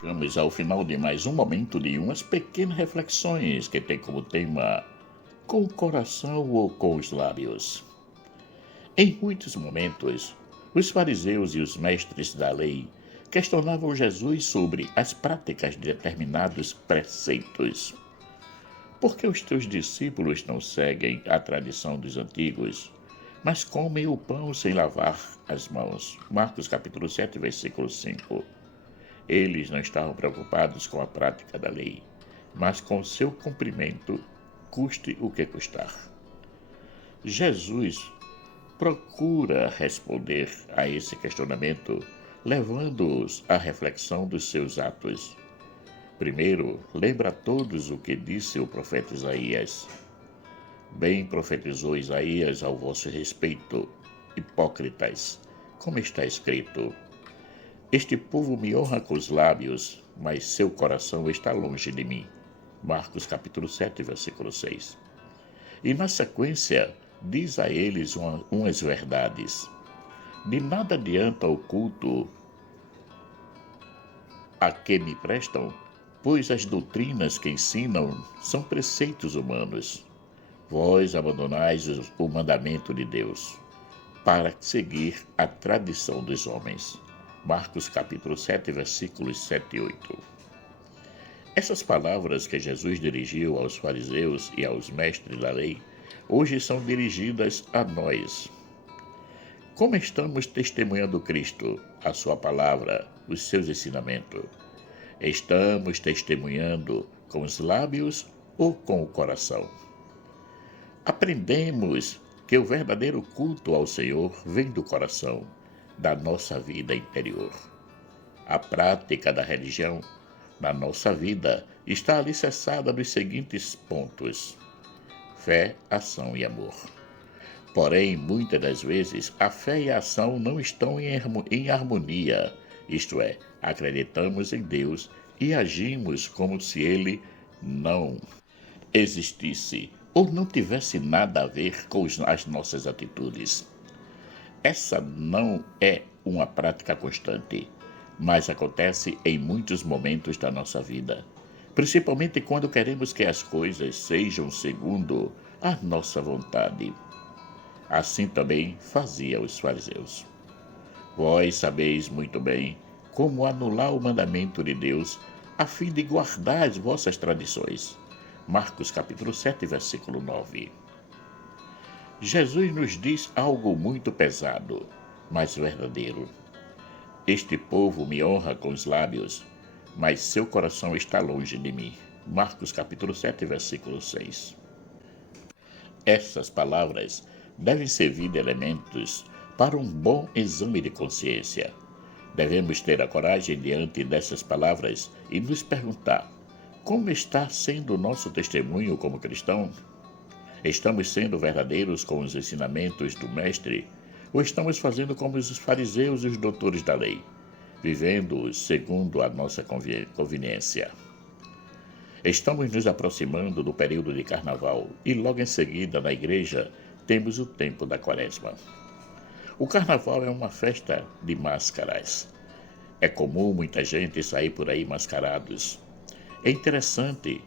Chegamos ao final de mais um momento de umas pequenas reflexões que tem como tema com o coração ou com os lábios. Em muitos momentos, os fariseus e os mestres da lei questionavam Jesus sobre as práticas de determinados preceitos. Por que os teus discípulos não seguem a tradição dos antigos, mas comem o pão sem lavar as mãos? Marcos capítulo 7, versículo 5. Eles não estavam preocupados com a prática da lei, mas com seu cumprimento, custe o que custar. Jesus procura responder a esse questionamento, levando-os à reflexão dos seus atos. Primeiro, lembra a todos o que disse o profeta Isaías. Bem profetizou Isaías ao vosso respeito, hipócritas, como está escrito: este povo me honra com os lábios, mas seu coração está longe de mim. Marcos capítulo 7, versículo 6. E na sequência, diz a eles umas verdades. De nada adianta o culto a que me prestam, pois as doutrinas que ensinam são preceitos humanos. Vós abandonais o mandamento de Deus para seguir a tradição dos homens. Marcos capítulo 7, versículos 7 e 8. Essas palavras que Jesus dirigiu aos fariseus e aos mestres da lei, hoje são dirigidas a nós. Como estamos testemunhando Cristo, a sua palavra, os seus ensinamentos? Estamos testemunhando com os lábios ou com o coração? Aprendemos que o verdadeiro culto ao Senhor vem do coração, da nossa vida interior. A prática da religião na nossa vida está alicerçada nos seguintes pontos: fé, ação e amor. Porém, muitas das vezes, a fé e a ação não estão em harmonia, isto é, acreditamos em Deus e agimos como se Ele não existisse ou não tivesse nada a ver com as nossas atitudes. Essa não é uma prática constante, mas acontece em muitos momentos da nossa vida, principalmente quando queremos que as coisas sejam segundo a nossa vontade. Assim também faziam os fariseus. Vós sabeis muito bem como anular o mandamento de Deus a fim de guardar as vossas tradições. Marcos capítulo 7, versículo 9. Jesus nos diz algo muito pesado, mas verdadeiro. Este povo me honra com os lábios, mas seu coração está longe de mim. Marcos capítulo 7, versículo 6. Essas palavras devem servir de elementos para um bom exame de consciência. Devemos ter a coragem diante dessas palavras e nos perguntar: como está sendo o nosso testemunho como cristão? Estamos sendo verdadeiros com os ensinamentos do Mestre? Ou estamos fazendo como os fariseus e os doutores da lei, vivendo-os segundo a nossa conveniência? Estamos nos aproximando do período de carnaval e logo em seguida na igreja temos o tempo da quaresma. O carnaval é uma festa de máscaras. É comum muita gente sair por aí mascarados. É interessante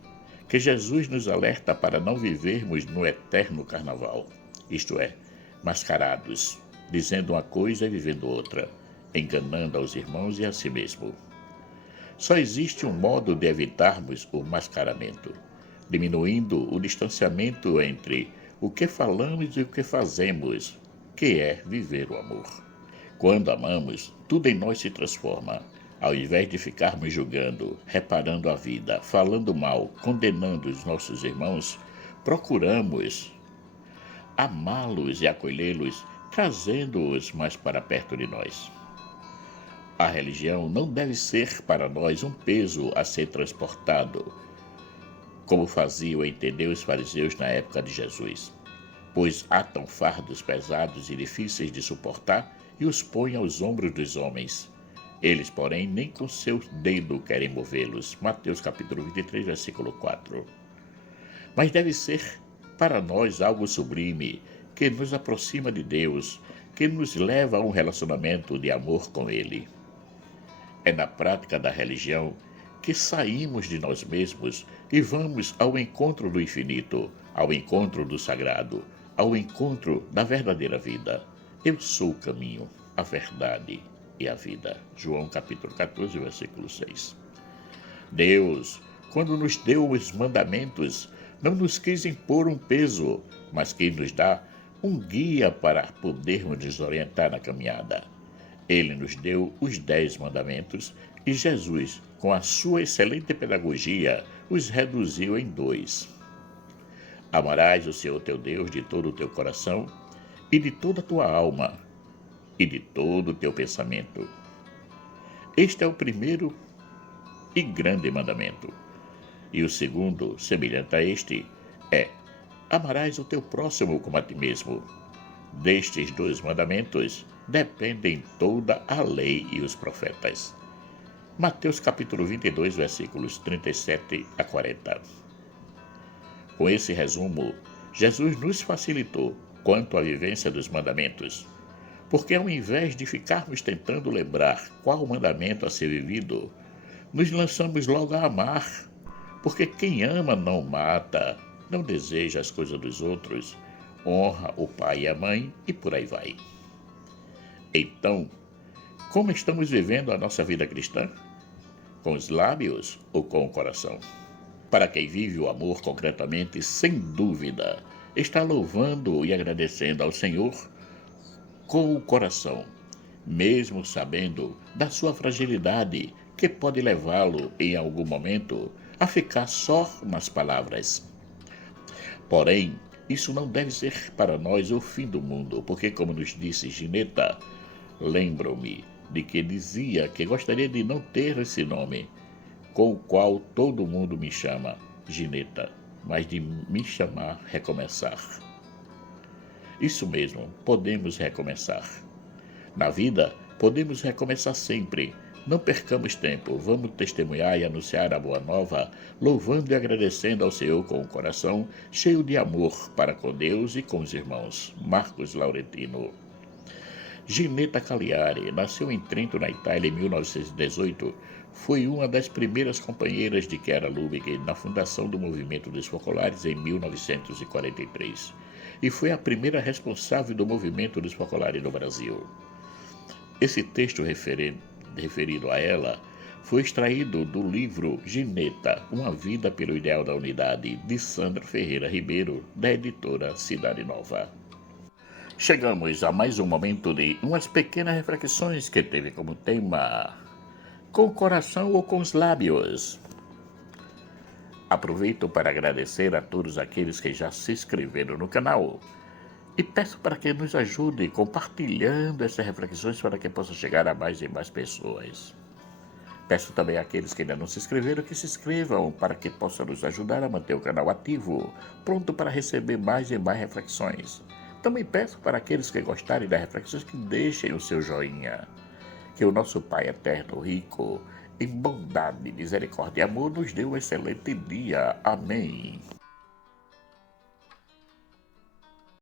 que Jesus nos alerta para não vivermos no eterno carnaval, isto é, mascarados, dizendo uma coisa e vivendo outra, enganando aos irmãos e a si mesmo. Só existe um modo de evitarmos o mascaramento, diminuindo o distanciamento entre o que falamos e o que fazemos, que é viver o amor. Quando amamos, tudo em nós se transforma. Ao invés de ficarmos julgando, reparando a vida, falando mal, condenando os nossos irmãos, procuramos amá-los e acolhê-los, trazendo-os mais para perto de nós. A religião não deve ser para nós um peso a ser transportado, como faziam entender os fariseus na época de Jesus, pois atam fardos pesados e difíceis de suportar e os põem aos ombros dos homens. Eles, porém, nem com seu dedo querem movê-los. Mateus capítulo 23, versículo 4. Mas deve ser para nós algo sublime, que nos aproxima de Deus, que nos leva a um relacionamento de amor com Ele. É na prática da religião que saímos de nós mesmos e vamos ao encontro do infinito, ao encontro do sagrado, ao encontro da verdadeira vida. Eu sou o caminho, a verdade e a vida. João capítulo 14, versículo 6. Deus, quando nos deu os mandamentos, não nos quis impor um peso, mas quis nos dar um guia para podermos nos orientar na caminhada. Ele nos deu os 10 mandamentos e Jesus, com a sua excelente pedagogia, os reduziu em 2. Amarás o Senhor teu Deus de todo o teu coração e de toda a tua alma e de todo o teu pensamento. Este é o primeiro e grande mandamento. E o segundo, semelhante a este, é: amarás o teu próximo como a ti mesmo. Destes 2 mandamentos dependem toda a lei e os profetas. Mateus capítulo 22, versículos 37 a 40. Com esse resumo, Jesus nos facilitou quanto à vivência dos mandamentos, porque ao invés de ficarmos tentando lembrar qual mandamento a ser vivido, nos lançamos logo a amar, porque quem ama não mata, não deseja as coisas dos outros, honra o pai e a mãe e por aí vai. Então, como estamos vivendo a nossa vida cristã? Com os lábios ou com o coração? Para quem vive o amor concretamente, sem dúvida, está louvando e agradecendo ao Senhor com o coração, mesmo sabendo da sua fragilidade, que pode levá-lo, em algum momento, a ficar só nas palavras. Porém, isso não deve ser para nós o fim do mundo, porque, como nos disse Gineta, lembro-me de que dizia que gostaria de não ter esse nome, com o qual todo mundo me chama, Gineta, mas de me chamar Recomeçar. Isso mesmo, podemos recomeçar. Na vida, podemos recomeçar sempre. Não percamos tempo, vamos testemunhar e anunciar a boa nova, louvando e agradecendo ao Senhor com o coração cheio de amor para com Deus e com os irmãos. Marcos Laurentino. Gineta Cagliari nasceu em Trento, na Itália, em 1918. Foi uma das primeiras companheiras de Chiara Lubich na fundação do Movimento dos Focolares em 1943. E foi a primeira responsável do Movimento dos Focolares no Brasil. Esse texto referido a ela foi extraído do livro Gineta, Uma Vida pelo Ideal da Unidade, de Sandra Ferreira Ribeiro, da editora Cidade Nova. Chegamos a mais um momento de umas pequenas reflexões que teve como tema com o coração ou com os lábios. Aproveito para agradecer a todos aqueles que já se inscreveram no canal e peço para que nos ajude compartilhando essas reflexões para que possa chegar a mais e mais pessoas. Peço também àqueles que ainda não se inscreveram que se inscrevam para que possam nos ajudar a manter o canal ativo, pronto para receber mais e mais reflexões. Também peço para aqueles que gostarem das reflexões que deixem o seu joinha. Que o nosso Pai Eterno, rico em bondade, misericórdia e amor, nos dê um excelente dia. Amém.